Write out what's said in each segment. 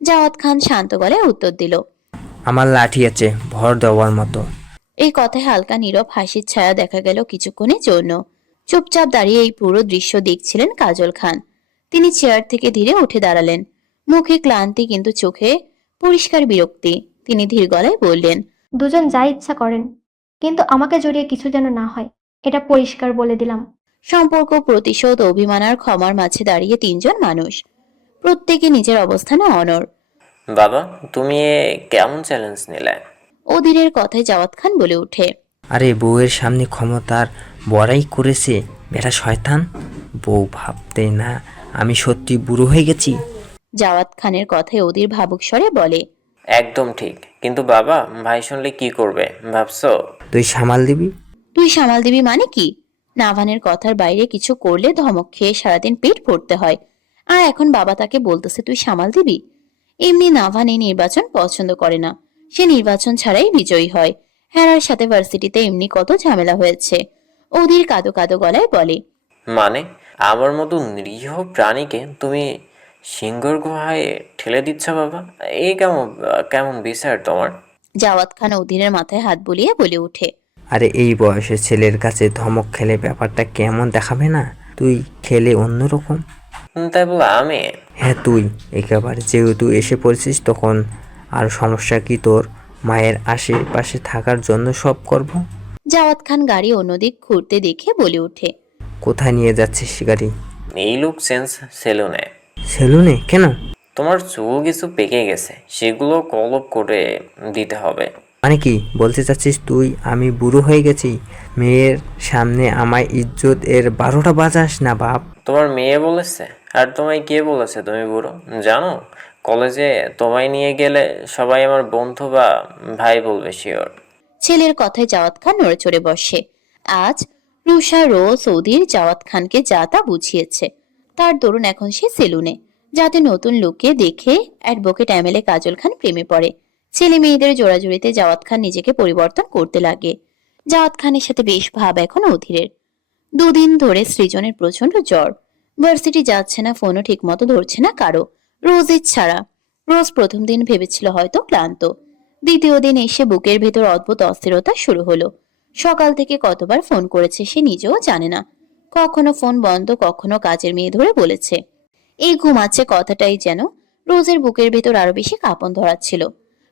জাওয়াত খান শান্ত গলায় উত্তর দিল, আমার লাঠি আছে ভর দেওয়ার মতো। এই কথায় হালকা নীরব হাসির ছায়া দেখা গেল কিছুক্ষণের জন্য। চুপচাপ দাঁড়িয়ে এই পুরো দৃশ্য দেখছিলেন কাজল খান। তিনি চেয়ার থেকে ধীরে উঠে দাঁড়ালেন, মুখে ক্লান্তি কিন্তু চোখে পরিষ্কার বিরক্তি। তিনি ধীর গলায় বললেন, দুজন যা ইচ্ছা করেন, কিন্তু আমাকে জড়িয়ে কিছু যেন না হয়, এটা পরিষ্কার বলে দিলাম। সম্পর্ক, প্রতিশোধ, অভিমান আর ক্ষমার মাঝে দাঁড়িয়ে তিনজন মানুষ, প্রত্যেকে নিজের অবস্থানে অনড়। বাবা, তুমি কেমন চ্যালেঞ্জ নিলে? অধীরের কথায় জাওয়াত খান বলে ওঠে, আরে বউয়ের সামনে ক্ষমতার বড়াই করেছে বেটা শয়তান। বউ ভাবতে না আমি সত্যি বুড়ো হয়ে গেছি। জাওয়াত খানের কথায় অধীর ভাবুক স্বরে বলে, একদম ঠিক, কিন্তু বাবা, ভাই শুনলে কি করবে ভাবছো? তুই সামাল দিবি? তুই সামাল দিবি মানে কি? নাভানের কথার বাইরে কিছু করলে ধমক খেয়ে সারাদিন পেট ভরতে হয়, আর এখন বাবা তাকে বলতেছে তুই সামাল দিবি? এমনি নাভান এই নির্বাচন পছন্দ করে না, সে নির্বাচন ছাড়াই বিজয়ী হয়। হেরার সাথে ভার্সিটিতে এমনি কত ঝামেলা হয়েছে। অধীর কাদো কাদো গলায় বলে, মানে আমার মতো নিরীহ প্রাণীকে তুমি সিংহর গুহায় ঠেলে দিচ্ছ বাবা? এই কেমন কেমন বিচার তোমার? জাওয়াত খান অধীরের মাথায় হাত বুলিয়ে বলে ওঠে, আরে এই বয়সের ছেলের কাছে ধমক খেলে ব্যাপারটা কেমন দেখাবে না? তুই খেলে অন্যরকম। তাই বলে আমি? হ্যাঁ তুই, একেবারে যেহেতু এসে পড়েছিস তখন। আর সমস্যা কি তোর? মায়ের আশেপাশে থাকার জন্য সব করব। জাওয়াত খান গাড়ি অন্যদিক ঘুরতে দেখে বলে ওঠে, কোথায় নিয়ে যাচ্ছিস গাড়ি? এই লুক চেঞ্জ সেলুনে। সেলুনে কেন? তোমার চুল কিছু পেকে গেছে, সেগুলো কলপ করে দিতে হবে। মানে কি বলতে চাচ্ছিস তুই? আমি বুড়ো হয়ে গেছি? মেয়ের সামনে আমায় ইজ্জত এর 12টা বাজাস না বাপ। তোমার মেয়ে বলেছে? আর তোমায় কে বলেছে তুমি বুড়ো? জানো, কলেজে তোমায় নিয়ে গেলে সবাই আমার বন্ধু বা ভাই বলবে শিওর। ছেলের কথায় জাওয়াত খান নড়ে চড়ে বসে। আজ রুষা রোজ অধীর জাওয়াত খানকে যা তা বুঝিয়েছে, তার দরুন এখন সে সেলুনে, যাতে নতুন লোককে দেখে অ্যাডভোকেট এমএলএ কাজল খান প্রেমে পড়ে। ছেলে মেয়েদের জোড়াজুড়িতে জাওয়াত খান নিজেকে পরিবর্তন করতে লাগে। জাওয়াত খানের সাথে বেশ ভাব এখন অধীরের। দুদিন ধরে সৃজনের প্রচন্ড জ্বর, ভার্সিটি যাচ্ছে না, ফোনও ঠিক মতো ধরছে না কারো, রোজের ছাড়া। রোজ প্রথম দিন ভেবেছিল হয়তো ক্লান্ত, দ্বিতীয় দিন এসে বুকের ভেতর অদ্ভুত অস্থিরতা শুরু হলো। সকাল থেকে কতবার ফোন করেছে সে নিজেও জানে না, কখনো ফোন বন্ধ, কখনো কাজের মেয়ে ধরে বলেছে। এই ঘুমাচ্ছে কথাটাই যেন রোজের বুকের ভেতর আরো বেশি কাঁপন ধরাচ্ছিল।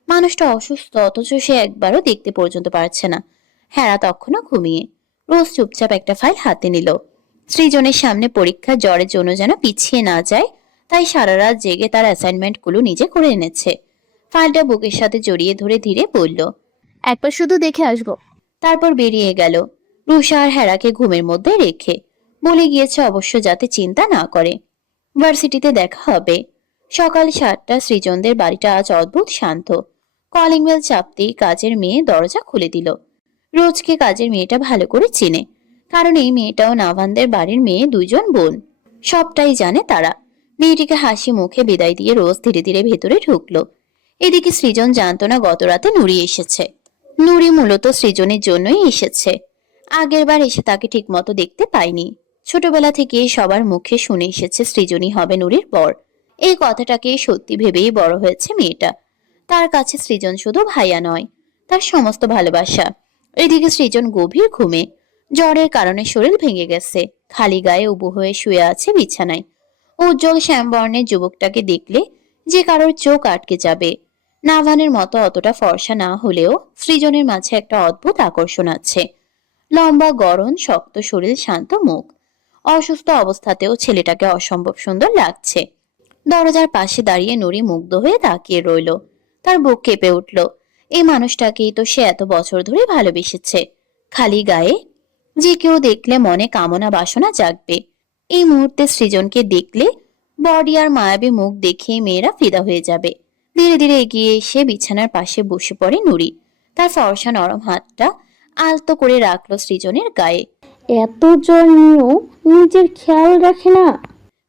মানুষটা অসুস্থ, অথচ সে একবারও দেখতে পর্যন্ত পারছে না। হেরা তখনও ঘুমিয়ে। রোজ চুপচাপ একটা ফাইল হাতে নিল। সৃজনের সামনে পরীক্ষা, জ্বরের জন্য যেন পিছিয়ে না যায়, তাই সারা রাত জেগে তার অ্যাসাইনমেন্ট গুলো নিজে করে এনেছে। ফাইলটা বুকের সাথে জড়িয়ে ধরে ধীরে বলল, একবার শুধু দেখে আসবো। তারপর বেরিয়ে গেল, রুষা আর হেরাকে ঘুমের মধ্যে রেখে। বলে গিয়েছে অবশ্য যাতে চিন্তা না করে। ভার্সিটিতে দেখা হবে। সকাল 7টা। সৃজনদের বাড়িটা আজ অদ্ভুত শান্ত। কলিং বেল চাপতেই কাজের মেয়ে দরজা খুলে দিল। রোজকে কাজের মেয়েটা ভালো করে চেনে, কারণ এই মেয়েটাও নাভানদের বাড়ির মেয়ে, দুইজন বোন। সবটাই জানে তারা। মেয়েটিকে হাসি মুখে বিদায় দিয়ে রোজ ধীরে ধীরে ভেতরে ঢুকলো। এদিকে সৃজন জানতো না গত রাতে নুরি এসেছে। নুরি মূলত সৃজনের জন্যই এসেছে। আগের বার এসে তাকে ঠিক মতো দেখতে পায়নি। ছোটবেলা থেকে সবার মুখে শুনে এসেছে সৃজনই হবে নুরির বর। এই কথাটাকে সত্যি ভেবেই বড় হয়েছে মেয়েটা। তার কাছে সৃজন শুধু ভাইয়া নয়, তার সমস্ত ভালোবাসা। এদিকে সৃজন গভীর ঘুমে। জ্বরের কারণে শরীর ভেঙে গেছে, খালি গায়ে উবু হয়ে শুয়ে আছে বিছানায়। উজ্জ্বল শ্যামবর্ণের যুবকটাকে দেখলে যে কারোর চোখ আটকে যাবে। নাভানের মতো অতটা ফর্সা না হলেও সৃজনের মাঝে একটা অদ্ভুত আকর্ষণ আছে। লম্বা গড়ন, শক্ত শরীর, শান্ত মুখ। অসুস্থ অবস্থাতেও ছেলেটাকে অসম্ভব সুন্দর লাগছে। দরজার পাশে দাঁড়িয়ে নুরি মুগ্ধ হয়ে তাকিয়ে রইল। তার বুক কেঁপে উঠল। এই মানুষটাকেই তো সে এত বছর ধরে ভালোবেসেছে। খালি গায়ে, যে কেউ দেখলে মনে কামনা বাসনা জাগবে। এই মুহূর্তে সৃজনকে দেখলে বডি আর মায়াবী মুখ দেখে মেয়েরা ফিদা হয়ে যাবে। ধীরে ধীরে এগিয়ে এসে বিছানার পাশে বসে পড়ে নুরি। তার ফর্সা নরম হাতটা আলতো করে রাখলো সৃজনের গায়ে। এত জ্বর নিয়েও নিজের খেয়াল রাখে না।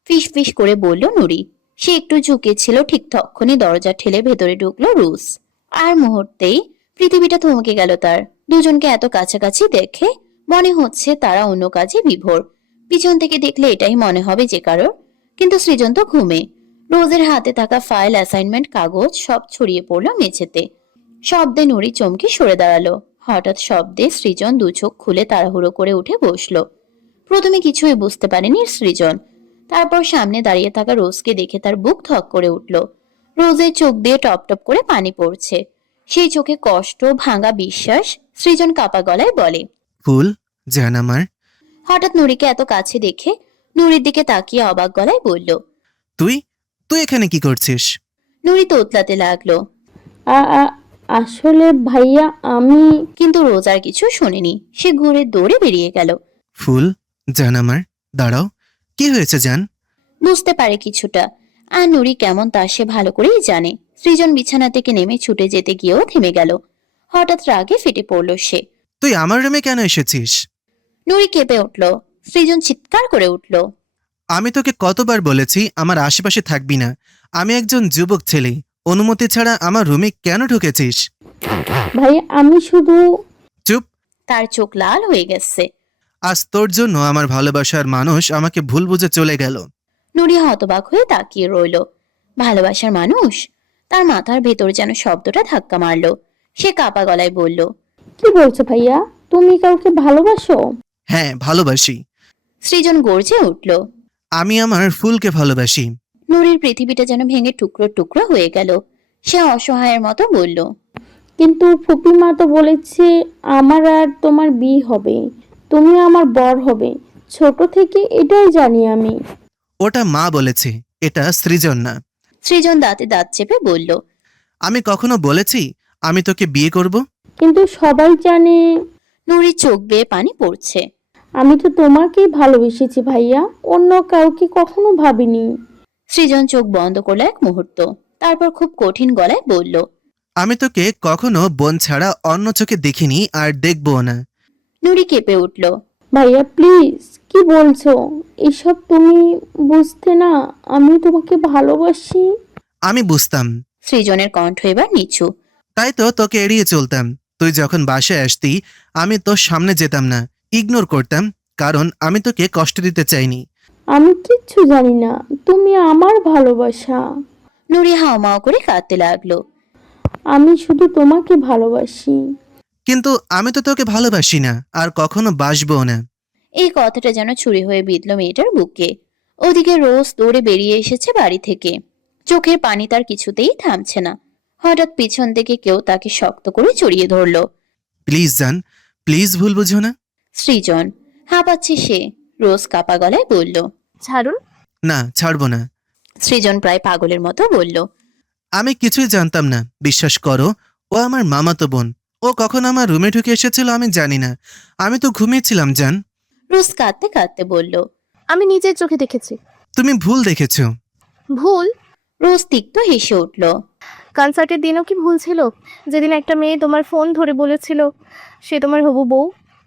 ফিস ফিস করে বলল নুরি। সে একটু ঝুঁকেছিল, ঠিক তখনই দরজা ঠেলে ভেতরে ঢুকলো রুস। আর মুহূর্তেই পৃথিবীটা থমকে গেল তার। দুজনকে এত কাছাকাছি দেখে মনে হচ্ছে তারা অন্য কাজে বিভোর। পিছন থেকে দেখলে এটাই মনে হবে যে কারোর, কিন্তু সৃজন তো ঘুমে। রোজের হাতে থাকা ফাইল, অ্যাসাইনমেন্ট, কাগজ সব ছড়িয়ে পড়লো মেঝেতে। শব্দে নুরি চমকে সরে দাঁড়ালো। হঠাৎ শব্দে সৃজন দু চোখ খুলে তাড়াহুড়ো করে উঠে বসলো। প্রথমে কিছুই বুঝতে পারেনি সৃজন। তারপর সামনে দাঁড়িয়ে থাকা রোজকে দেখে তার বুক ধক করে উঠল। রোজের চোখ দিয়ে টপ টপ করে পানি পড়ছে। সেই চোখে কষ্ট, ভাঙা বিশ্বাস। সৃজন কাপা গলায় বলে, ফুল, জান আমার। হঠাৎ নুরিকে এত কাছে দেখে নুরির দিকে তাকিয়ে অবাক গলায় বলল, তুই তুই এখানে কি করছিস? নুরি তোতলাতে লাগলো। আসলে ভাইয়া আমি কিন্তু রোজ আর কিছু শোনেনি। সে ঘুরে দৌড়ে বেরিয়ে গেল। ফুল, জান আমার, দাঁড়াও। কি হয়েছে জান? বুঝতে পারে কিছুটা, আর নুরি কেমন তা সে ভালো করেই জানে। সৃজন বিছানা থেকে নেমে ছুটে যেতে গিয়েও থেমে গেল। হঠাৎ রাগে ফেটে পড়ল সে। তুই আমার রুমে কেন এসেছিস? নুরি কেঁপে উঠল। সৃজন চিৎকার করে উঠল, আমি তোকে কতবার বলেছি আমার আশেপাশে থাকবি না। আমি একজন যুবক ছেলে, অনুমতি ছাড়া আমার রুমে কেন ঢুকেছিস? ভাইয়া আমি শুধু চুপ। তার চোখ লাল হয়ে গেছে। আজ তোর জন্য আমার ভালোবাসার মানুষ আমাকে ভুল বুঝে চলে গেল। নুরি হতবাক হয়ে তাকিয়ে রইল। ভালোবাসার মানুষ? তার মাথার ভেতর যেন শব্দটা ধাক্কা মারল। সে কাপা গলায় বলল, কি বলছো ভাইয়া? তুমি কাউকে ভালোবাসো? হ্যাঁ, ভালোবাসি। সৃজন গর্জে উঠল। আমি আমার ফুলকে ভালোবাসি। নুরির পৃথিবীটা যেন ভেঙে টুকরো টুকরো হয়ে গেল। সে অসহায়ের মতো বলল, কিন্তু ফুপি মা তো বলেছে আমার আর তোমার বিয়ে হবে, তুমি আমার বর হবে। ছোট থেকে এটাই জানি আমি। ওটা মা বলেছে, এটা সৃজন না। সৃজন দাঁতে দাঁত চেপে বলল, আমি কখনো বলেছি আমি তোকে বিয়ে করব? কিন্তু সবাই জানে নুরির চোখ বেয়ে পানি পড়ছে। আমি তো তোমাকেই ভালোবেসেছি ভাইয়া, অন্য কাউকে কখনো ভাবিনি। সৃজন চোখ বন্ধ করলো এক মুহূর্ত, তারপর খুব কঠিন গলায় বলল, আমি তোকে কখনো বোন ছাড়া অন্য চোখে দেখিনি আর দেখবো না। নুরি কেঁপে উঠল। ভাইয়া প্লিজ, কি বলছো এসব? তুমি বুঝতে না, আমি তোমাকে ভালোবাসি। আমি বুঝতাম, সৃজনের কণ্ঠ এবার নিচু। তাই তো তোকে এড়িয়ে চলতাম। তুই যখন বাসায় আসতি আমি তোর সামনে যেতাম না, ইগনোর করতাম, কারণ আমি তোকে কষ্ট দিতে চাইনি। আমি কিচ্ছু জানি না, তুমি আমার ভালোবাসা। নুরি হাওমাও করে কাঁদতে লাগলো। আমি শুধু তোমাকে ভালোবাসি। কিন্তু আমি তো তোকে ভালোবাসি না, আর কখনো বাসবো না। এই কথাটা যেন ছুরি হয়ে বিঁধল মেয়েটার বুকে। ওদিকে রোজ দৌড়ে বেরিয়ে এসেছে বাড়ি থেকে। চোখের পানি তার কিছুতেই থামছে না। হঠাৎ পিছন থেকে কেউ তাকে শক্ত করে জড়িয়ে ধরলো। প্লিজ জান, প্লিজ ভুল বুঝো না। সৃজন হাঁপাচ্ছে সে। রোজ কাপা গলায় বলল, ছাড়ুন। না, ছাড়বো না। সৃজন প্রায় পাগলের মতো বলল, আমি কিছুই জানতাম না, বিশ্বাস করো। ও আমার মামাতো বোন। ও কখন আমার রুমে ঢুকে এসেছিল আমি জানি না। আমি তো ঘুমিয়েছিলাম জান। রোজ কাঁদতে কাঁদতে বলল, আমি নিজের চোখে দেখেছি। তুমি ভুল দেখেছো। ভুল? রোজ তিক্ত হেসে উঠল। কনসার্টের দিনও কি ভুল ছিল? যেদিন একটা মেয়ে তোমার ফোন ধরে বলেছিল সে তোমার হবু বউ,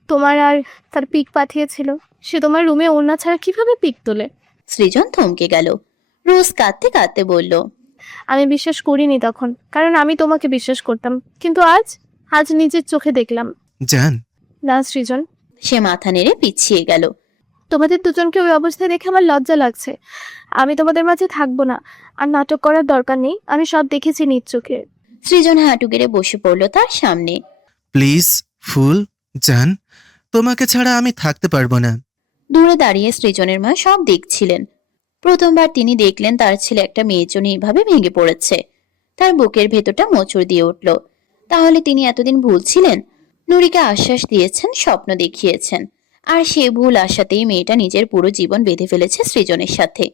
তোমার আর তার পিক পাঠিয়েছিল, সে তোমার রুমে ওড়না ছাড়া কিভাবে পিক তোলে? সৃজন থমকে গেল। রোজ কাঁদতে কাঁদতে বলল, আমি বিশ্বাস করিনি তখন, কারণ আমি তোমাকে বিশ্বাস করতাম। কিন্তু আজ আজ নিজের চোখে দেখলাম। জান, না সৃজন, সে মাথা নেড়ে পিছিয়ে গেল। তোমাদের দুজনকে ওই অবস্থায় দেখে আমার লজ্জা লাগছে। আমি তোমাদের মাঝে থাকবো না, আর নাটক করার দরকার নেই। আমি সব দেখেছি নিজ চোখে। সৃজন হাঁটু গেড়ে বসে পড়ল তার সামনে। প্লিজ ফুল, জান, তোমাকে ছাড়া আমি থাকতে পারবো না। দূরে দাঁড়িয়ে সৃজনের মা সব দেখছিলেন। প্রথমবার তিনি দেখলেন তার ছেলে একটা মেয়ের জন্য এইভাবে ভেঙে পড়েছে। তার বুকের ভেতরটা মোচড় দিয়ে উঠল। তাহলে তিনি এতদিন ভুল ছিলেন? নুরিকে আশ্বাস দিয়েছেন, স্বপ্ন দেখিয়েছেন, আর সে ভুল আশাতেই মেয়েটা নিজের পুরো জীবন বেঁধে ফেলেছে সৃজনের সাথে।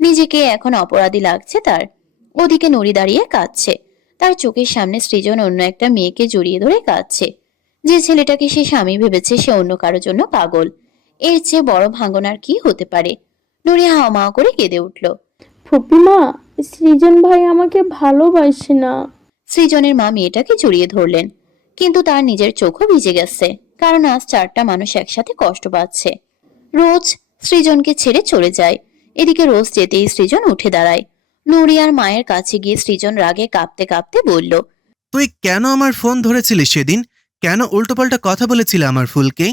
নিজেকে এখন অপরাধী লাগছে তার। ওদিকে নুরি দাঁড়িয়ে কাঁদছে। তার চোখের সামনে সৃজন অন্য একটা মেয়েকে জড়িয়ে ধরে কাঁদছে। যে ছেলেটাকে সে স্বামী ভেবেছে সে অন্য কারোর জন্য পাগল। এর চেয়ে বড় ভাঙনার কি হতে পারে? নুরি হাওমাও করে কেঁদে উঠল। ফুপি মা, সৃজন ভাই আমাকে ভালোবাসে না। সৃজনের মা মেয়েটাকে জড়িয়ে ধরলেন, কিন্তু তার নিজের চোখও ভিজে গেছে, কারণ আজ চারটা মানুষ একসাথে কষ্ট পাচ্ছে। রোজ সৃজনকে ছেড়ে চলে যায়। এদিকে রোজ যেতেই সৃজন উঠে দাঁড়ায়। নুরি আর মায়ের কাছে গিয়ে সৃজন রাগে কাঁপতে কাঁপতে বলল, তুই কেন আমার ফোন ধরেছিলিস সেদিন? কেন উল্টোপাল্টা কথা বলেছিলে আমার ফুলকে?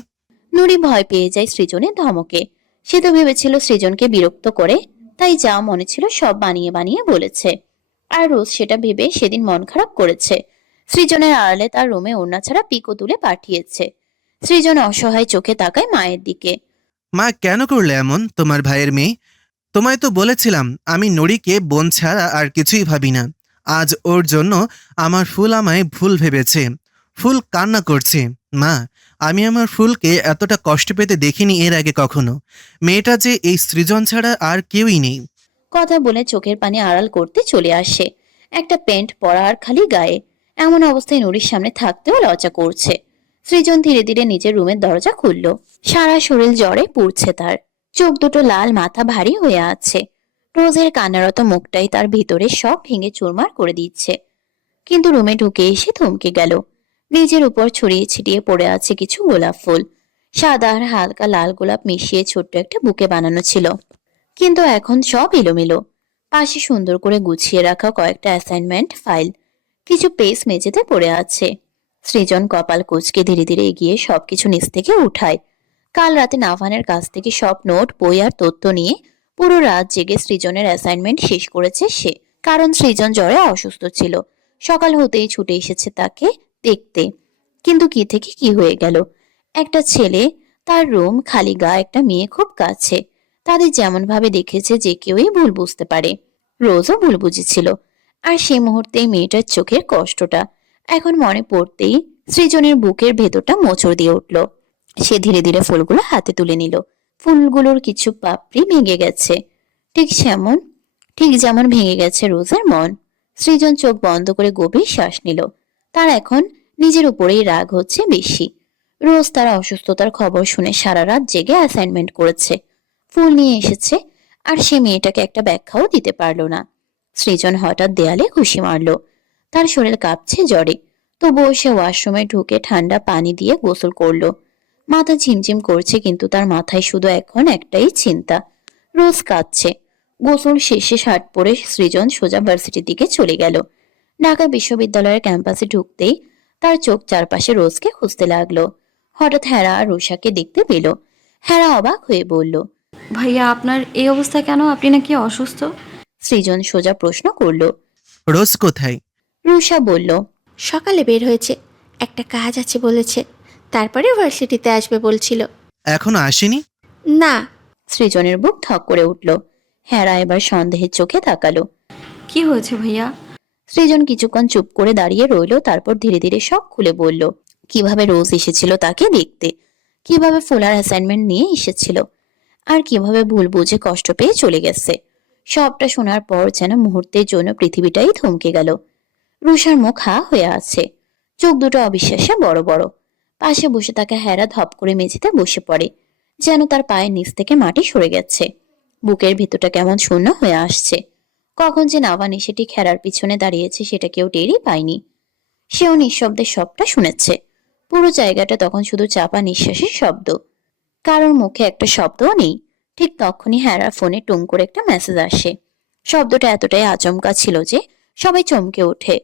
নুরি ভয় পেয়ে যায় সৃজনের ধমকে। সে তো ভেবেছিল সৃজনকে বিরক্ত করে, তাই যা মনে ছিল সব বানিয়ে বানিয়ে বলেছে। আর রোজ সেটা ভেবে সেদিন মন খারাপ করেছে। সৃজনের আড়ালে তার রুমে ওড়না ছাড়া পিকো তুলে পাঠিয়েছে। সৃজন অসহায় চোখে তাকায় মায়ের দিকে। মা, কেন করলে এমন তোমার ভাইয়ের মেয়ে? তোমায় তো বলেছিলাম আমি নড়িকে বোন ছাড়া আর কিছুই ভাবি না। আজ ওর জন্য আমার ফুল আমায় ভুল ভেবেছে। ফুল কান্না করছে। মা, আমি আমার ফুলকে এতটা কষ্ট পেতে দেখিনি এর আগে কখনো। মেয়েটা যে এই সৃজন ছাড়া আর কেউই নেই। কথা বলে চোখের পানি আড়াল করতে চলে আসে। একটা প্যান্ট পরা আর খালি গায়ে। এমন অবস্থায় নুরির সামনে থাকতেও লজ্জা করছে। সৃজন ধীরে ধীরে নিজের রুমের দরজা খুলল। সারা শরীর জ্বরে পুড়ছে তার। চোখ দুটো লাল, মাথা ভারী হয়ে আছে। রোজের কান্নারত মুখটাই তার ভিতরে সব ভেঙে চুরমার করে দিচ্ছে। কিন্তু রুমে ঢুকে এসে থমকে গেল। মেঝের উপর ছড়িয়ে ছিটিয়ে পড়ে আছে কিছু গোলাপ ফুল। সাদা আর হালকা লাল গোলাপ মিশিয়ে ছোট্ট একটা বুকে বানানো ছিল, কিন্তু এখন সব এলোমেলো। পাশে সুন্দর করে গুছিয়ে রাখা কয়েকটা অ্যাসাইনমেন্ট ফাইল, কিছু পেজ মেঝেতে পড়ে আছে। সৃজন কপাল কুঁচকে ধীরে ধীরে এগিয়ে সবকিছু নিচ থেকে উঠায়। কাল রাতে নাভানের কাছ থেকে সব নোট, বই আর তথ্য নিয়ে পুরো রাত জেগে সৃজনের অ্যাসাইনমেন্ট শেষ করেছে সে। কারণ সৃজন জ্বরে অসুস্থ ছিল। সকাল হতেই ছুটে এসেছে তাকে দেখতে। কিন্তু কি থেকে কি হয়ে গেল। একটা ছেলে, তার রুম, খালি গা, একটা মেয়ে খুব কাছে। তাদের যেমন ভাবে দেখেছে যে কেউই ভুল বুঝতে পারে। রোজও ভুল বুঝেছিল। আর সেই মুহূর্তে মেয়েটার চোখের কষ্টটা এখন মনে পড়তেই সৃজনের বুকের ভেতরটা মোচড় দিয়ে উঠল। সে ধীরে ধীরে ফুলগুলো হাতে তুলে নিল। ফুলগুলোর কিছু পাপড়ি ভেঙে গেছে, ঠিক যেমন ভেঙে গেছে রোজের মন। সৃজন চোখ বন্ধ করে গভীর শ্বাস নিল। তার এখন নিজের উপরেই রাগ হচ্ছে বেশি। রোজ তার অসুস্থতার খবর শুনে সারা রাত জেগে অ্যাসাইনমেন্ট করেছে, ফুল নিয়ে এসেছে, আর সে মেয়েটাকে একটা ব্যাখ্যাও দিতে পারলো না। সৃজন হঠাৎ দেয়ালে ঘুষি মারল। তার শরীর কাঁপছে জ্বরে। তবুও সে ওয়াশরুমে ঢুকে ঠান্ডা পানি দিয়ে গোসল করলো। মাথা ঝিমঝিম করছে, কিন্তু তার মাথায় শুধু এখন একটাই চিন্তা। রোজ কাঁদছে। গোসল শেষে শার্ট পরে সৃজন সোজা ভার্সিটির দিকে চলে গেল। ঢাকা বিশ্ববিদ্যালয়ের ক্যাম্পাসে ঢুকতেই তার চোখ চারপাশে রোজকে খুঁজতে লাগলো। হঠাৎ হেরা আর রুষাকে দেখতে পেল। হেরা অবাক হয়ে বলল, ভাইয়া আপনার এই অবস্থা কেন? আপনি নাকি অসুস্থ? সৃজন সোজা প্রশ্ন করলো। রোজ কোথায়? রুষা বলল, সকালে বের হয়েছে, একটা কাজ আছে বলেছে, তারপরে ভার্সিটিতে আসবে বলছিল। এখনো আসেনি? না। সৃজনের বুক থক করে উঠল। হেরা এবার সন্দেহের চোখে তাকালো। কি হয়েছে ভাইয়া? সৃজন কিছুক্ষণ চুপ করে দাঁড়িয়ে রইল, তারপর ধীরে ধীরে সব খুলে বলল। কিভাবে রোজ এসেছিল তাকে দেখতে, কিভাবে ফুলার অ্যাসাইনমেন্ট নিয়ে এসেছিল, আর কিভাবে ভুল বুঝে কষ্ট পেয়ে চলে গেছে। সবটা শোনার পর যেন মুহূর্তের জন্য পৃথিবীটাই থমকে গেল। রুষার মুখ হা হয়ে আছে, চোখ দুটো অবিশ্বাসে বড় বড়। পাশে বসে থাকা হেরা ধপ করে মেঝেতে বসে পড়ে, যেন তার পায়ের নিচ থেকে মাটি সরে গেছে। বুকের ভিতরটা কেমন শূন্য হয়ে আসছে। কখন যে নাভান এসে ঠিক হেরার পিছনে দাঁড়িয়েছে সেটা কেউ টেরই পায়নি। সেও নিঃশব্দে সবটা শুনেছে। পুরো জায়গাটা তখন শুধু চাপা নিঃশ্বাসের শব্দ। কারোর মুখে একটা শব্দও নেই। ঠিক তখনই হেরার ফোনে টুং করে একটা মেসেজ আসে। শব্দটা এতটাই আচমকা ছিল যে সবাই চমকে ওঠে।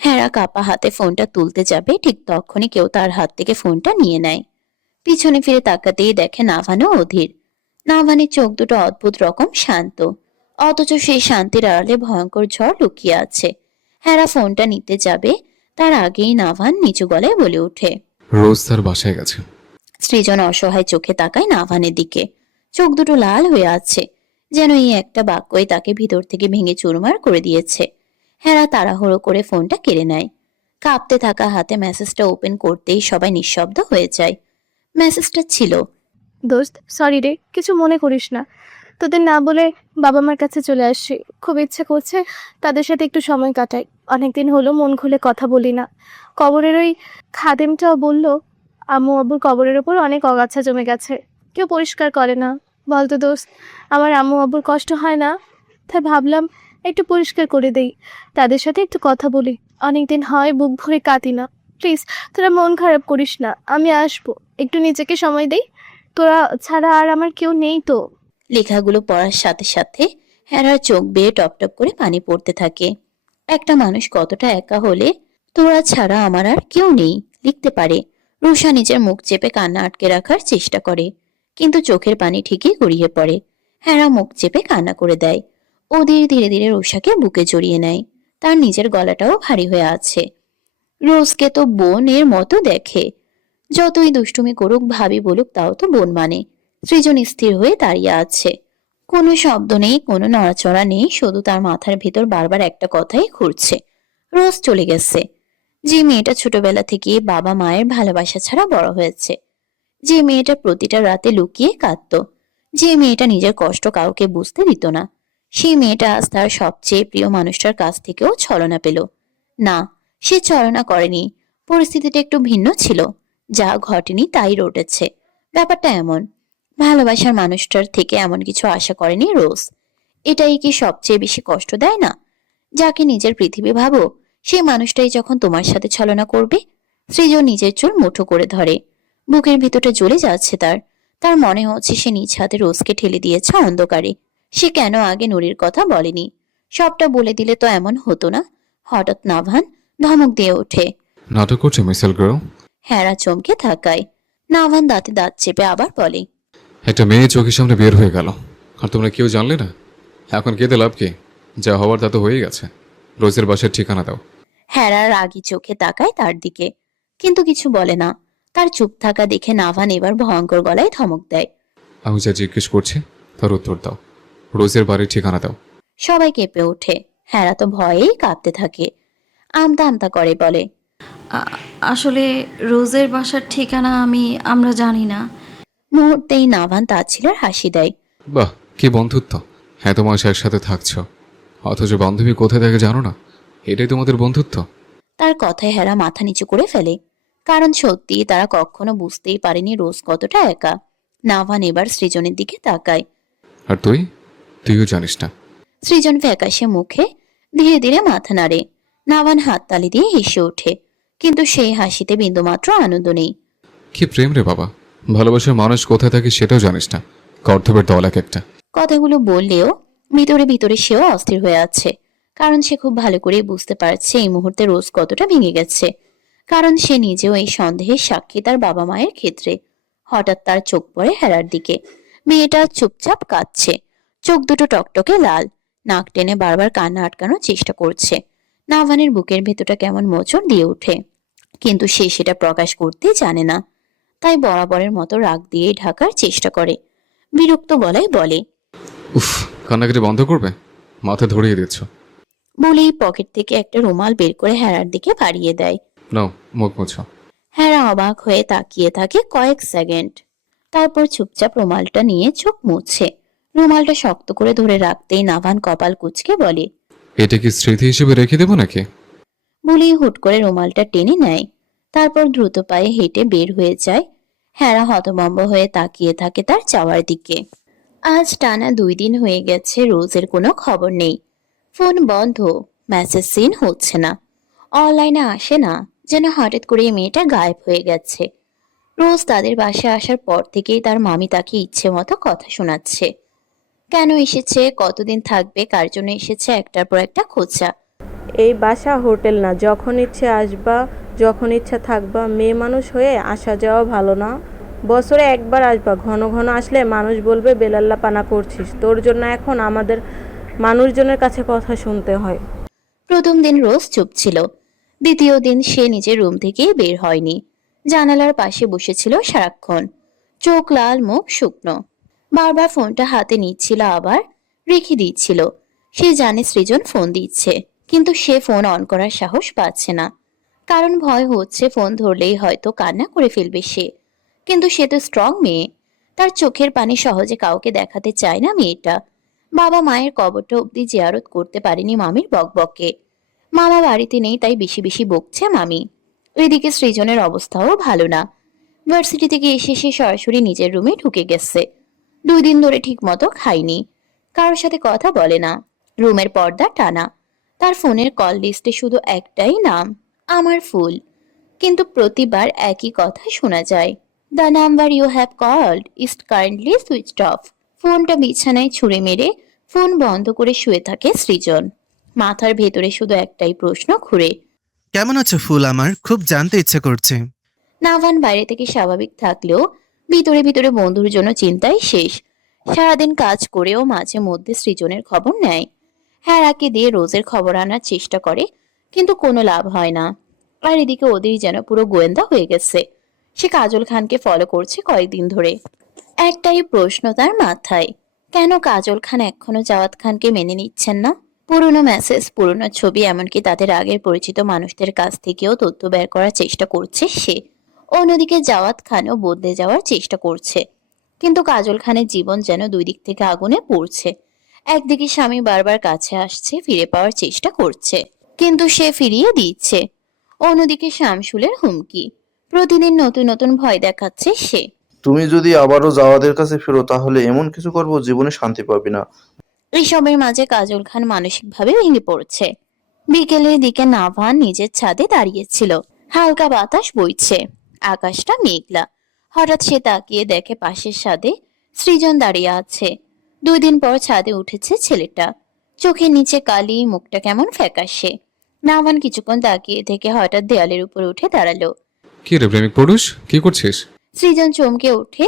হেরা কাপা হাতে ফোনটা তুলতে যাবে, ঠিক তখনই কেউ তার হাত থেকে ফোনটা নিয়ে নেয়। পিছনে ফিরে তাকাতেই দেখে নাভান ও অধীর। নাভানের চোখ দুটো অদ্ভুত রকম শান্ত, অথচ সেই শান্তির আড়ালে ভয়ঙ্কর ঝড় লুকিয়ে আছে। হেরা ফোনটা নিতে যাবে, তার আগেই নাভান নিচু গলায় বলে ওঠে, রোজ তার বাসায় গেছে। সৃজন অসহায় চোখে তাকায় নাভানের দিকে। চোখ দুটো লাল হয়ে আছে, যেন এই একটা বাক্যই তাকে ভিতর থেকে ভেঙে চুরমার করে দিয়েছে। হেরা তাড়াহুড়ো করে ফোনটা কেড়ে নেয়। কাঁপতে থাকা হাতে মেসেজটা ওপেন করতেই সবাই নিঃশব্দ হয়ে যায়। মেসেজটা ছিল, দোস্ত, সরি রে, কিছু মনে করিস না। তোদের না বলে বাবা মার কাছে চলে আসছি। খুব ইচ্ছে করছে তাদের সাথে একটু সময় কাটাই। অনেকদিন হলো মন খুলে কথা বলি না। কবরের ওই খাদেমটাও বলল আম্মু আব্বুর কবরের ওপর অনেক অগাছা জমে গেছে, কেউ পরিষ্কার করে না। বলতো দোস্ত, আমার আম্মু আব্বুর কষ্ট হয় না? তাই ভাবলাম একটু পরিষ্কার করে দেই, তাদের সাথে একটু কথা বলি। অনেকদিন হয় বুক ভরে কাঁদি না। প্লিজ তোরা মন খারাপ করিস না, আমি আসবো। একটু নিজেকে সময় দেই, তোরা ছাড়া আর আমার কেউ নেই তো। লেখাগুলো পড়ার সাথে সাথে হেরার চোখ বেয়ে টপ টপ করে পানি পড়তে থাকে। একটা মানুষ কতটা একা হলে তোরা ছাড়া আমার আর কেউ নেই লিখতে পারে। রুষা নিজের মুখ চেপে কান্না আটকে রাখার চেষ্টা করে, কিন্তু চোখের পানি ঠিকই গড়িয়ে পড়ে। হেরা মুখ চেপে কান্না করে দেয়। ওদের ধীরে ধীরে রুষাকে বুকে জড়িয়ে নেয়। তার নিজের গলাটাও ভারী হয়ে আছে। রোজকে তো বোনের মতো দেখে। যতই দুষ্টুমি করুক, ভাবি বলুক, তাও তো বোন মানে। সৃজন স্থির হয়ে দাঁড়িয়ে আছে। কোনো শব্দ নেই, কোনো নড়াচড়া নেই, শুধু তার মাথার ভিতর বারবার একটা কথাই ঘুরছে। রোজ চলে গেছে। যে মেয়েটা ছোটবেলা থেকে বাবা মায়ের ভালোবাসা ছাড়া বড় হয়েছে, যে মেয়েটা প্রতিটা রাতে লুকিয়ে কাঁদতো, যে মেয়েটা নিজের কষ্ট কাউকে বুঝতে দিত না, সেই মেয়েটা আজ তার সবচেয়ে প্রিয় মানুষটার কাছ থেকেও ছলনা পেল। না, সে ছলনা করেনি। পরিস্থিতিটা একটু ভিন্ন ছিল। যা ঘটেনি তাই রটেছে। ব্যাপারটা এমন। ভালোবাসার মানুষটার থেকে এমন কিছু আশা করেনি রোজ। এটাই কি সবচেয়ে বেশি কষ্ট দেয় না? যাকে নিজের পৃথিবী ভাবো, সেই মানুষটাই যখন তোমার সাথে ছলনা করবে। সৃজন নিজের চুল মুঠো করে ধরে। বুকের ভিতরটা জ্বলে যাচ্ছে তার। তার মনে হচ্ছে সে নিজ হাতে রোজকে ঠেলে দিয়েছে অন্ধকারে। সে কেন আগে নুরির কথা বলেনি? সবটা বলে দিলে তো এমন হতো না। হঠাৎ নাভান ধমক দিয়ে ওঠে। নাটক করছে মিসেল গার্ল। হেরা চমকে থাকায়। নাভান দাঁতে দাঁত চেপে আবার বলে, একটা মেয়ে চোখের সামনে বের হয়ে গেল, আর তোমরা কেউ জানলে না? এখন কেঁদে লাভ কি? যা হওয়ার তা তো হয়ে গেছে। রোজের বাসার ঠিকানা দাও। হেরা রাগী চোখে তাকায় তার দিকে, কিন্তু কিছু বলে না। তার চুপ থাকা দেখে নাভান এবার ভয়ঙ্কর গলায় ধমক দেয়। আমি যা জিজ্ঞেস করছি তার উত্তর দাও। রোজের বাড়ির ঠিকানা দাও। সবাই কেঁপে ওঠে। হেরা তো ভয়েই কাঁপতে থাকে। আমতা আমতা করে বলে, আসলে রোজের বাসার ঠিকানা আমরা জানি না। মুহূর্তেই নাভান তাচ্ছিলের হাসি দেয়। বাহ, কি বন্ধুত্ব! হ্যাঁ, তোমার একসাথে থাকছ, অথচ বান্ধবী কোথায় থাকে জানো না? এটাই তোমাদের বন্ধুত্ব? তার কথায় হেরা মাথা নিচু করে ফেলে। কারণ সত্যি তারা কখনো বুঝতেই পারেনি রোজ কতটা একা। নাভান এবার সৃজনের দিকে তাকায়। আর তুইও জানিস না। সৃজন ফ্যাকাশে মুখে ধীরে ধীরে মাথা নাড়ে। নাভান হাততালি দিয়ে হেসে ওঠে, কিন্তু সেই হাসিতে বিন্দুমাত্র আনন্দ নেই। কি প্রেম রে বাবা! ভালোবাসার মানুষ কোথায় থাকে সেটাও জানিস না। কর্তব্যের দল এক একটা। কথাগুলো বললেও ভিতরে ভিতরে সেও অস্থির হয়ে আছে। কারণ সে খুব ভালো করেই বুঝতে পারছে এই মুহূর্তে রোজ কতটা ভেঙে গেছে। কারণ সে নিজেও এই সন্দেহের সাক্ষী তার বাবা মায়ের ক্ষেত্রে। হঠাৎ তার চোখ পড়ে হেরার দিকে। মেয়েটা চুপচাপ কাঁদছে। চোখ দুটো টকটকে লাল। নাক টেনে বারবার কান্না আটকানোর চেষ্টা করছে। নাভানের বুকের ভেতরটা কেমন মোচড় দিয়ে ওঠে, কিন্তু সে সেটা প্রকাশ করতে জানে না। তাই বরাবরের মতো রাগ দিয়ে ঢাকার চেষ্টা করে। বিরক্ত গলায় বলে, উফ, কান্নাকাটি বন্ধ করবে? মাথা ধরিয়ে দিচ্ছ। বলেই পকেট থেকে একটা রুমাল বের করে হেরার দিকে বাড়িয়ে দেয়। নাও, মুখ মুছো। হেরা অবাক হয়ে তাকিয়ে থাকে কয়েক সেকেন্ড। তারপর চুপচাপ রুমালটা নিয়ে চোখ মুছছে। রুমালটা শক্ত করে ধরে রাখতেই নাভান কপাল কুঁচকে বলে, এটা কি স্মৃতি হিসেবে রেখে দেবো নাকি? বলেই হুট করে রুমালটা টেনে নেয়। তারপর দ্রুত পায়ে হেঁটে বের হয়ে যায়। হেরা হতভম্ব হয়ে তাকিয়ে থাকে তার যাওয়ার দিকে। আজ টানা 2 দিন হয়ে গেছে রোজের কোনো খবর নেই। ফোন বন্ধ, মেসেজ সিন হচ্ছে না, অনলাইনে আসে না। যেন হঠাৎ করে এই মেয়েটা গায়েব হয়ে গেছে। রোজ তাদের বাসায় আসার পর থেকেই তার মামি তাকে ইচ্ছে মতো কথা শোনাচ্ছে। কেন এসেছে, কতদিন থাকবে, কার জন্য এসেছে, একটার পর একটা খোঁজা। এই বাসা হোটেল না, যখন ইচ্ছে আসবা, যখন ইচ্ছা থাকবা। মেয়ে মানুষ হয়ে আসা যাওয়া ভালো না। বছরে একবার আসবা, ঘন ঘন আসলে মানুষ বলবে বেলাল্লা পানা করছিস। তোর জন্য এখন আমাদের মানুষজনের কাছে কথা শুনতে হয়। প্রথম দিন রোজ চুপ ছিল। দ্বিতীয় দিন সে নিজের রুম থেকে বের হয়নি। জানালার পাশে বসেছিল সারাক্ষণ। চোখ লাল, মুখ শুকনো। বারবার ফোনটা হাতে নিচ্ছিল, আবার রেখে দিচ্ছিল। সে জানে সৃজন ফোন দিচ্ছে, কিন্তু সে ফোন অন করার সাহস পাচ্ছে না। কারণ ভয় হচ্ছে ফোন ধরলেই হয়তো কান্না করে ফেলবে সে। কিন্তু সে তো স্ট্রং মেয়ে। তার চোখের পানি সহজে কাউকে দেখাতে চায় না মেয়েটা। বাবা মায়ের কবরটা অব্দি জিয়ারত করতে পারেনি মামির বকবকে। মামা বাড়িতে নেই, তাই বেশি বেশি বকছে মামি। এদিকে সৃজনের অবস্থাও ভালো না। ভার্সিটি থেকে এসে সে সরাসরি নিজের রুমে ঢুকে গেছে। 2 দিন ধরে ঠিক মতো খায়নি, কারোর সাথে কথা বলে না। রুমের পর্দা টানা। তার ফোনের কল লিস্টে শুধু একটাই নাম, আমার ফুল। কিন্তু প্রতিবার একই কথা শোনা যায়, the number you have called is currently switched off. ফোনটা বিছানায় ছুঁড়ে মেরে ফোন বন্ধ করে শুয়ে থাকে সৃজন। মাথার ভেতরে শুধু একটাই প্রশ্ন ঘুরে, কেমন আছো ফুল আমার? খুব জানতে ইচ্ছে করছে। নাভান বাইরে থেকে স্বাভাবিক থাকলেও ভিতরে ভিতরে বন্ধুর জন্য চিন্তাই শেষ। সারাদিন কাজ করেও মাঝে মধ্যে সৃজনের খবর নেয়। হেরাকে দিয়ে রোজের খবর আনার চেষ্টা করে, কিন্তু কোনো লাভ হয় না। আর এদিকে ওদের যেন পুরো গোয়েন্দা হয়ে গেছে। সে কাজল খানকে ফলো করছে কয়েকদিন ধরে। একটাই প্রশ্ন তার মাথায়, কেন কাজল খান এখনো জাওয়াত খানকে মেনে নিচ্ছেন না? পুরনো মেসেজ, পুরনো ছবি, এমনকি তাদের আগের পরিচিত মানুষদের কাছ থেকেও তথ্য বের করার চেষ্টা করছে সে। অন্যদিকে জাওয়াত খানও বদলে যাওয়ার চেষ্টা করছে, কিন্তু কাজল খানের জীবন যেন দুই দিক থেকে আগুনে পড়ছে। একদিকে স্বামী বারবার কাছে আসছে, ফিরে পাওয়ার চেষ্টা করছে, কিন্তু সে ফিরিয়ে দিচ্ছে। অন্যদিকে শামসুলের হুমকি, প্রতিদিন নতুন নতুন ভয় দেখাচ্ছে সে। তুমি যদি আবারও জাওয়াদের কাছে ফেরো তাহলে এমন কিছু করবো জীবনে শান্তি পাবি না। এইসবের মাঝে কাজল খান মানসিকভাবে ভেঙে পড়ছে। বিকেলের দিকে নাভান নিজের ছাদে দাঁড়িয়েছিল। হালকা বাতাস বইছে, আকাশটা মেঘলা। হঠাৎ সে তাকিয়ে দেখে পাশের ছাদে সৃজন দাঁড়িয়ে আছে। 2 দিন পর ছাদে উঠেছে ছেলেটা। চোখের নিচে কালি, মুখটা কেমন ফ্যাকাশে। নাভান কিছুক্ষণ তাকিয়ে থেকে হঠাৎ দেয়ালের উপর উঠে দাঁড়ালো। কি রে প্রেমিক পুরুষ, কি করছিস? সৃজন চমকে উঠে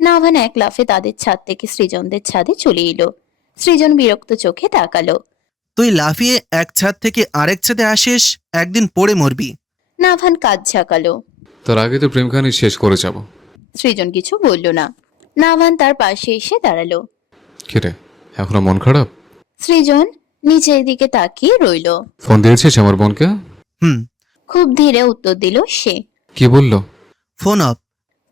নাভান এক লাফে তাদের ছাদ থেকে সৃজনদের ছাদে চলে এলো। সৃজন বিরক্ত চোখে তাকালো। তুই লাফিয়ে এক ছাদ থেকে আরেক ছাদে আসিস, একদিন পড়ে মরবি। নাভান কাজ ঝাঁকালো। তার আগে তো প্রেম কাহিনী শেষ করে যাব। সৃজন কিছু বলল না। নাভান তার পাশে এসে দাঁড়ালো। কি রে, এখনো মন খারাপ? সৃজন নিচের দিকে তাকিয়ে রইল। ফোন দিয়েছিস আমার বোনকে? হুম। খুব ধীরে উত্তর দিল সে। কি বললো? Phone off.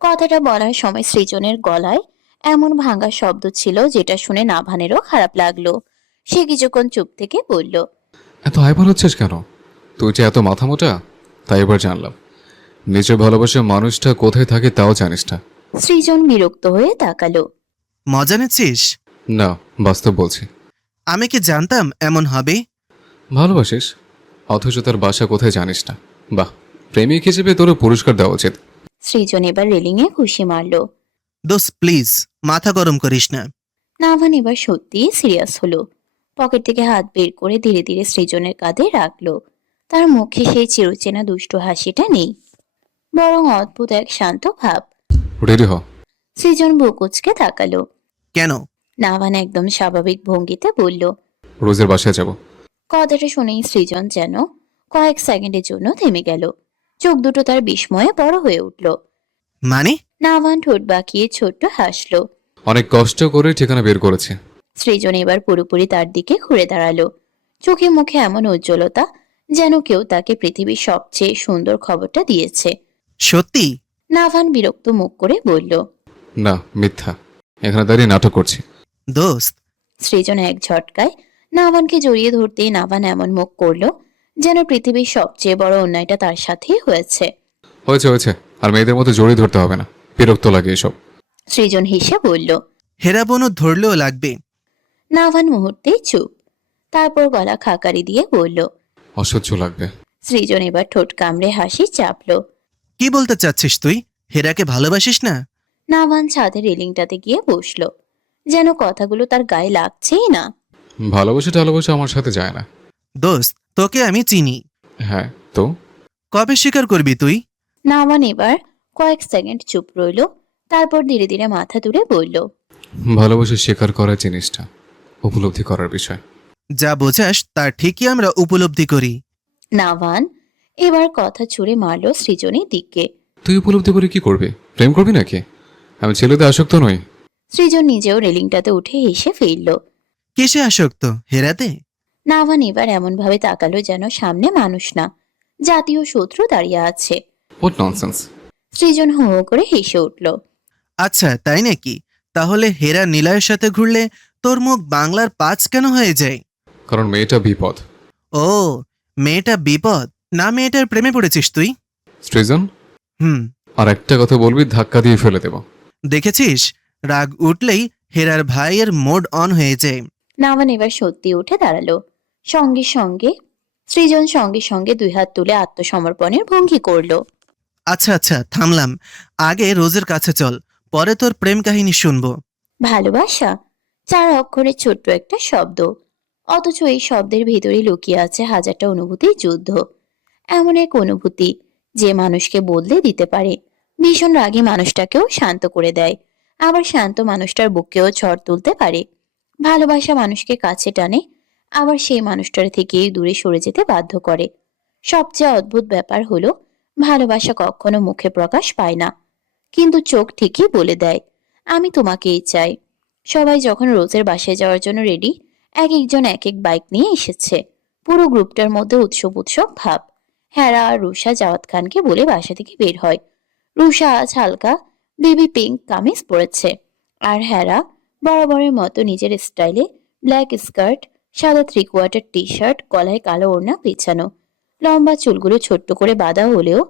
কথাটা বলার সময় সৃজনের গলায় এমন ভাঙা শব্দ ছিল যেটা শুনে নাভানেরও খারাপ লাগলো। সে কিছুক্ষণ চুপ থেকে বলল, এত হাইপার হচ্ছিস কেন? তুই যে এত মাথা মোটা, তাই এবার জানলাম নিজের ভালোবাসার মানুষটা কোথায় থাকে তাও জানিস না। সৃজন বিরক্ত হয়ে তাকালো। মজা নিচ্ছিস? না, বাস্তব বলছি। আমি কি জানতাম এমন হবে? ভালোবাসিস অথচ তার বাসা কোথায় জানিস না। বাহ, প্রেমিক হিসেবে তোর পুরস্কার দেওয়া উচিত। সৃজন এবার রেলিং এ ঘুষি মারলো। দোস্ত প্লিজ মাথা গরম করিস না। নাভান এবার সত্যিই সিরিয়াস হলো। পকেট থেকে হাত বের করে ধীরে ধীরে সৃজনের কাঁধে রাখলো। তার মুখে সেই চিরচেনা দুষ্ট হাসিটা নেই, বরং অদ্ভুত এক শান্ত ভাব। রেডি হ। সৃজন বুকুচকে তাকালো। কেন? নাভান একদম স্বাভাবিক ভঙ্গিতে বলল। রোজের বাসায় যাব। কথাটা শুনেই সৃজন যেন কয়েক সেকেন্ডের জন্য থেমে গেল। চোখ দুটো তার বিস্ময়ে বড় হয়ে উঠল। মানে? নাভান ঠোঁট বাঁকিয়ে ছোট্ট হাসলো। অনেক কষ্ট করে ঠিকানা বের করেছে। সৃজন এবার পুরোপুরি তার দিকে ঘুরে দাঁড়ালো। চোখে মুখে এমন উজ্জ্বলতা যেন কেউ তাকে পৃথিবীর সবচেয়ে সুন্দর খবরটা দিয়েছে। সত্যি? নাভান বিরক্ত মুখ করে বলল, না, মিথ্যা। এখানে দাঁড়িয়ে নাটক করছি। দোস্ত। সৃজন এক ঝটকায় নাভানকে জড়িয়ে ধরতেই নাভান এমন মুখ করলো যেন পৃথিবীর সবচেয়ে বড় অন্যায়টা তার সাথেই হয়েছে। হয়েছে হয়েছে, আর মেয়েদের মতো জড়িয়ে ধরতে হবে না, বিরক্ত লাগে এসব। সৃজন হেসে বলল। হেরা বোনও ধরলেও লাগবে। নাভান মুহূর্তেই চুপ, তারপর গলা খাকারি দিয়ে বলল, অসহ্য লাগবে। সৃজন এবার ঠোঁট কামড়ে হাসি চাপলো। কি বলতে চাচ্ছিস তুই? হেরাকে ভালোবাসিস না? নাভান ছাদের রেলিংটাতে গিয়ে বসলো, যেন কথাগুলো তার গায়ে লাগছেই না। ভালোবাসা টালোবাসা আমার সাথে যায় না। দোস্ত তোকে আমি চিনি। হ্যাঁ তো? কবে স্বীকার করবি তুই? নাভান এবার কয়েক সেকেন্ড চুপ রইল, তারপর ধীরে ধীরে মাথা তুলে বলল, ভালোবাসা স্বীকার করার জিনিসটা উপলব্ধি করার বিষয়। যা বোঝাস তার ঠিকই আমরা উপলব্ধি করি। নাভান এবার কথা ছুড়ে মারল সৃজনের দিকে। তুই উপলব্ধি করে কি করবি? প্রেম করবি নাকি? আমি ছেলেতে আসক্ত নই। সৃজন নিজেও রেলিংটাতে উঠে হেসে ফিরল। কিসে আসক্ত? হেরাতে? নাভান এবার এমন ভাবে তাকালো যেন সামনে মানুষ না, জাতীয় শত্রু দাঁড়িয়ে আছে। What nonsense. সৃজন হো হো করে হেসে উঠল। আচ্ছা তাই নাকি? তাহলে হেরা নিলয়ের সাথে ঘুরলে তোর মুখ বাংলার 5 কেন হয়ে যায়? কারণ মেয়েটা বিপদ। ও, মেয়েটা বিপদ না? মেয়েটার প্রেমে পড়েছিস তুই? সৃজন, হুম। আর একটা কথা বলবি, ধাক্কা দিয়ে ফেলে দেব। দেখেছিস, রাগ উঠলেই হেরার ভাইয়ের মোড অন হয়ে যায়। নাভান এবার সত্যি উঠে দাঁড়ালো। সঙ্গে সঙ্গে সৃজন সঙ্গে সঙ্গে 2 হাত তুলে আত্মসমর্পণের ভঙ্গি করলো। আচ্ছা আচ্ছা থামলাম, আগে রোজের কাছে চল, পরে তোর প্রেম কাহিনী শুনবো। ভালোবাসা 4 অক্ষরের ছোট্ট একটা শব্দ, অথচ এই শব্দের ভিতরে লুকিয়ে আছে হাজারটা অনুভূতির যুদ্ধ। এমন এক অনুভূতি যে মানুষকে বদলে দিতে পারে, ভীষণ রাগী মানুষটাকেও শান্ত করে দেয়, আবার শান্ত মানুষটার বুকেও ঝড় তুলতে পারে। ভালোবাসা মানুষকে কাছে টানে, আবার সেই মানুষটার থেকে দূরে সরে যেতে বাধ্য করে। সবচেয়ে অদ্ভুত ব্যাপার হলো ভালোবাসা কখনো মুখে প্রকাশ পায় না, কিন্তু চোখ ঠিকই বলে দেয়, আমি তোমাকেই চাই। সবাই যখন রোজের বাসায় যাওয়ার জন্য রেডি, এক একজন এক এক বাইক নিয়ে এসেছে। পুরো গ্রুপটার মধ্যে উৎসব উৎসব ভাব। হেরা আর রুষা জাওয়াত খানকে বলে বাসা থেকে বের হয়। রুষা আজ হালকা বেবি পিঙ্ক কামিজ পরেছে, আর হেরা বরাবরের মতো নিজের স্টাইলে ব্ল্যাক স্কার্ট, সাদা 3/4 টি শার্ট, গলায় কালো ওড়না পেঁচানো। লম্বা চুলগুলো ছোট্ট করে বাঁধা হলেও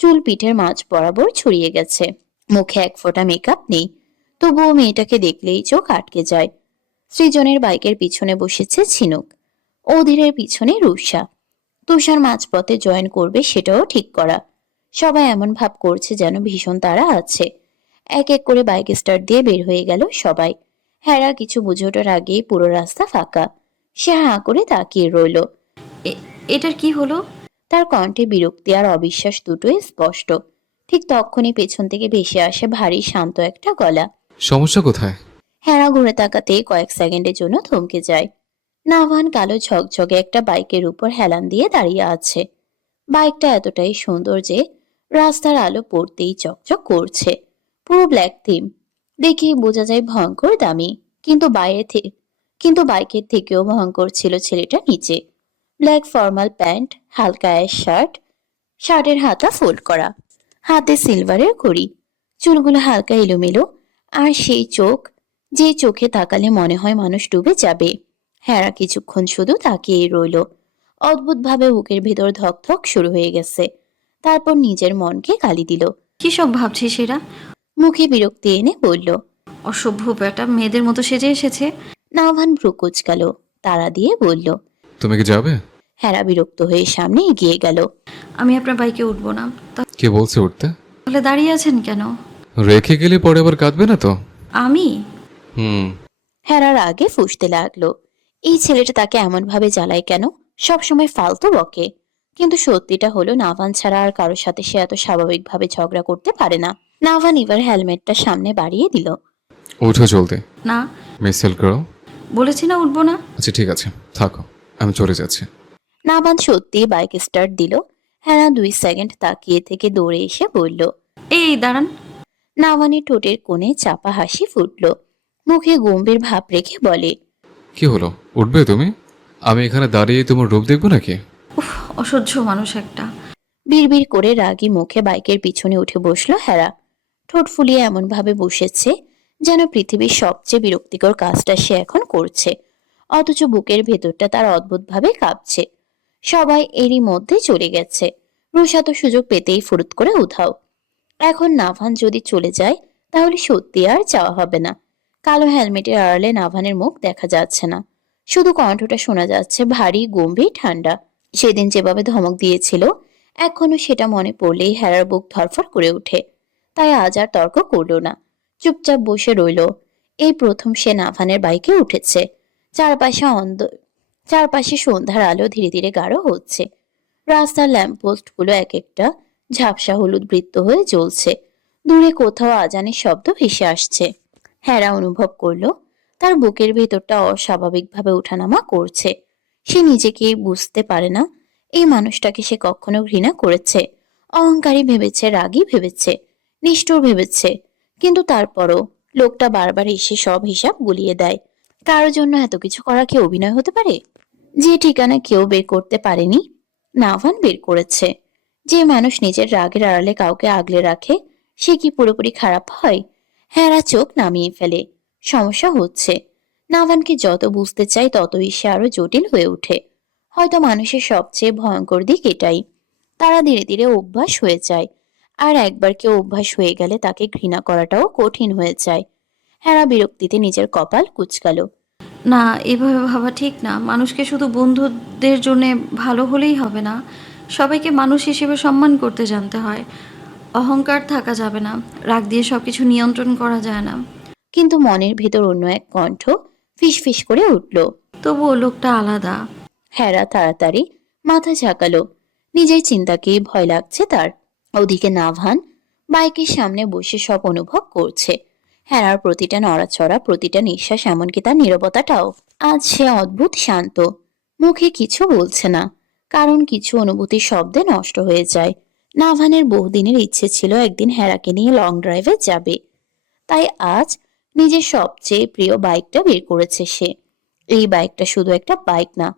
চুল পিঠের মাঝ বরাবর ছড়িয়ে গেছে। মুখে এক ফোঁটা মেকআপ নেই, তবুও মেয়েটাকে দেখলেই চোখ আটকে যায়। সৃজনের বাইকের পিছনে বসেছে ঝিনুক, অধীরের পিছনে রুষা। তুষার মাঝপথে জয়েন করবে সেটাও ঠিক করা। সবাই এমন ভাব করছে যেন ভীষণ তাড়া আছে। এক এক করে বাইক স্টার্ট দিয়ে বের হয়ে গেল সবাই। হেরা কিছু বুঝে ওঠার আগেই পুরো রাস্তা ফাঁকা। সে হাঁ করে তাকিয়ে রইল। এটার কি হলো? তার কণ্ঠে বিরক্তি আর অবিশ্বাস দুটোই স্পষ্ট। ঠিক তখনই পেছন থেকে ভেসে আসে ভারী শান্ত একটা গলা। সমস্যা কোথায়? হেরা ঘুরে তাকাতেই কয়েক সেকেন্ডের জন্য থমকে যায়। নাভান কালো ঝকঝকে একটা বাইকের উপর হেলান দিয়ে দাঁড়িয়ে আছে। বাইকটা এতটাই সুন্দর যে রাস্তার আলো পড়তেই চকচক করছে। পুরো ব্ল্যাক থিম, দেখেই বোঝা যায় ভয়ঙ্কর দামি। কিন্তু বাইকের থেকেও ভয়ঙ্কর ছিল ছেলেটা নিচে। ব্ল্যাক ফর্মাল প্যান্ট, হালকা অ্যাশ শার্ট, শার্টের হাতা ফোল্ড করা, হাতে সিলভারের ঘড়ি, চুলগুলো হালকা এলোমেলো, আর সেই চোখ, যে চোখে তাকালে মনে হয় মানুষ ডুবে যাবে। হেরা কিছুক্ষণ শুধু তাকিয়েই রইল। অদ্ভুতভাবে বুকের ভেতর ধকধক শুরু হয়ে গেছে। তারপর নিজের মনকে গালি দিল। কি সব ভাবছিস এরা? মুখে বিরক্তি এনে বলল, অসভ্য বেটা মেয়েদের মতো সেজে এসেছে। নাভান ভ্রু কুচকালো, তাড়া দিয়ে বলল। তুমি কি যাবে? হেরা বিরক্ত হয়ে সামনে এগিয়ে গেল। আমি আপনার বাইকে উঠবো না। কে বলছে উঠতে? তাহলে দাঁড়িয়ে আছেন কেন? রেখে গেলে পরে আবার কাঁদবে না তো? আমি? হেরার আগে ফুঁসতে লাগলো। এই ছেলেটা তাকে এমন ভাবে জ্বালায় কেন? সবসময় ফালতু বকে। কিন্তু সত্যিটা হলো নাভান ছাড়া আর কারোর সাথে সে এত স্বাভাবিকভাবে ঝগড়া করতে পারে না। নাভান এবার হেলমেটটা সামনে বাড়িয়ে দিল। উঠো চলতে। না। মিসেল গার্ল। বলেছি না উঠবো না। আচ্ছা ঠিক আছে, থাকো, আমি চলে যাচ্ছি। নাভান সত্যি বাইক স্টার্ট দিল। হেরা 2 সেকেন্ড তাকিয়ে থেকে দৌড়ে এসে বলল, এই দাঁড়ান। নাভানের ঠোঁটের কোণে চাপা হাসি ফুটল। মুখে গম্ভীর ভাব রেখে বলে, কি হলো, উঠবে তুমি? আমি এখানে দাঁড়িয়ে তোমার রূপ দেখবো নাকি? উফ, অসহ্য মানুষ একটা। বিড়বিড় করে রাগী মুখে বাইকের পিছনে উঠে বসলো হেরা। ঠোঁট ফুলিয়ে এমন ভাবে বসেছে যেন পৃথিবীর সবচেয়ে বিরক্তিকর কাজটা সে এখন করছে, অথচ বুকের ভেতরটা তার অদ্ভুতভাবে কাঁপছে। সবাই এরই মধ্যে চলে গেছে। রুষা তো সুযোগ পেতেই ফুরুত করে উধাও। এখন নাভান যদি চলে যায় তাহলে সত্যি আর যাওয়া হবে না। কালো হেলমেটের আড়ালে নাভানের মুখ দেখা যাচ্ছে না, শুধু কণ্ঠটা শোনা যাচ্ছে ভারী গম্ভীর ঠান্ডা। সেদিন যেভাবে ধমক দিয়েছিল, এখনো সেটা মনে পড়লেই হেরার বুক ধরফর করে ওঠে। তাই আজ আর তর্ক করল না, চুপচাপ বসে রইল। এই প্রথম সে নাভানের বাইকে উঠেছে। চারপাশে সন্ধ্যার আলো ধীরে ধীরে গাঢ় হচ্ছে। রাস্তার ল্যাম্পপোস্ট গুলো এক একটা ঝাপসা হলুদ বৃত্ত হয়ে জ্বলছে। দূরে কোথাও আজানের শব্দ ভেসে আসছে। হেরা অনুভব করলো তার বুকের ভেতরটা অস্বাভাবিকভাবে ওঠানামা করছে। সে নিজেকে বুঝতে পারে না এই মানুষটাকে সে কখনো ঘৃণা করেছে। অহংকারী ভেবেছে, রাগী ভেবেছে, নিষ্ঠুর ভেবেছে, কিন্তু তারপরও লোকটা বারবার এসে সব হিসাব গুলিয়ে দেয়। কারোর জন্য এত কিছু করা কি অভিনয় হতে পারে? যে ঠিকানা কেউ বের করতে পারেনি, নাভান বের করেছে। যে মানুষ নিজের রাগের আড়ালে কাউকে আগলে রাখে, সে কি পুরোপুরি খারাপ হয়? হেরা চোখ নামিয়ে ফেলে। সমস্যা হচ্ছে, নাভানকে যত বুঝতে চাই ততই সে আরো জটিল হয়ে ওঠে। হয়তো মানুষের সবচেয়ে ভয়ঙ্কর দিক এটাই, তারা ধীরে ধীরে অভ্যাস হয়ে যায়। আর একবার কেউ অভ্যাস হয়ে গেলে তাকে ঘৃণা করাটাও কঠিন হয়ে যায়। হেরা বিরক্তিতে নিজের কপাল কুঁচকালো। না, এভাবে ভাবা ঠিক না। মানুষকে শুধু বন্ধুদের জন্য ভালো হলেই হবে না, সবাইকে মানুষ হিসেবে সম্মান করতে জানতে হয়। অহংকার থাকা যাবে না, রাগ দিয়ে সবকিছু নিয়ন্ত্রণ করা যায় না। কিন্তু মনের ভেতর অন্য এক কণ্ঠ ফিসফিস করে উঠল, তবুও লোকটা আলাদা। হেরা তাড়াতাড়ি মাথা ঝাঁকালো। নিজের চিন্তাকেই ভয় লাগছে তার। ওদিকে নাভান বাইকের সামনে বসে সব অনুভব করছে। হেরার প্রতিটা নড়াচড়া, প্রতিটা নিঃশ্বাস, এমনকি তার নীরবতাটাও। আজ সে অদ্ভুত শান্ত, মুখে কিছু বলছে না, কারণ কিছু অনুভূতির শব্দে নষ্ট হয়ে যায়। নাভানের বহুদিনের ইচ্ছে ছিল একদিন হেরাকে নিয়ে লং ড্রাইভে যাবে, তাই আজ নিজের সবচেয়ে প্রিয় বাইকটা বের করেছে সে। এই বাইকটা শুধু একটা বাইক না,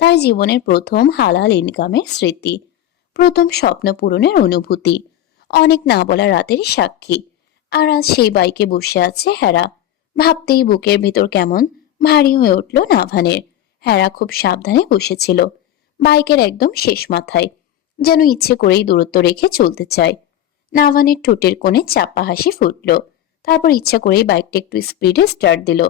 তার জীবনের প্রথম হালাল ইনকামের স্মৃতি, প্রথম স্বপ্ন পূরণের অনুভূতি, অনেক না বলা রাতেরই সাক্ষী। আর আজ সেই বাইকে বসে আছে হেরা। ভাবতেই বুকের ভেতর কেমন ভারী হয়ে উঠল নাভানের। হেরা খুব সাবধানে বসেছিল, বাইকের একদম শেষ মাথায়, যেন ইচ্ছে করেই দূরত্ব রেখে চলতে চায়। নাভানের ঠোঁটের কোণে চাপা হাসি ফুটল, তারপর ইচ্ছা করেই বাইকটা একটু স্পিডে স্টার্ট দিল।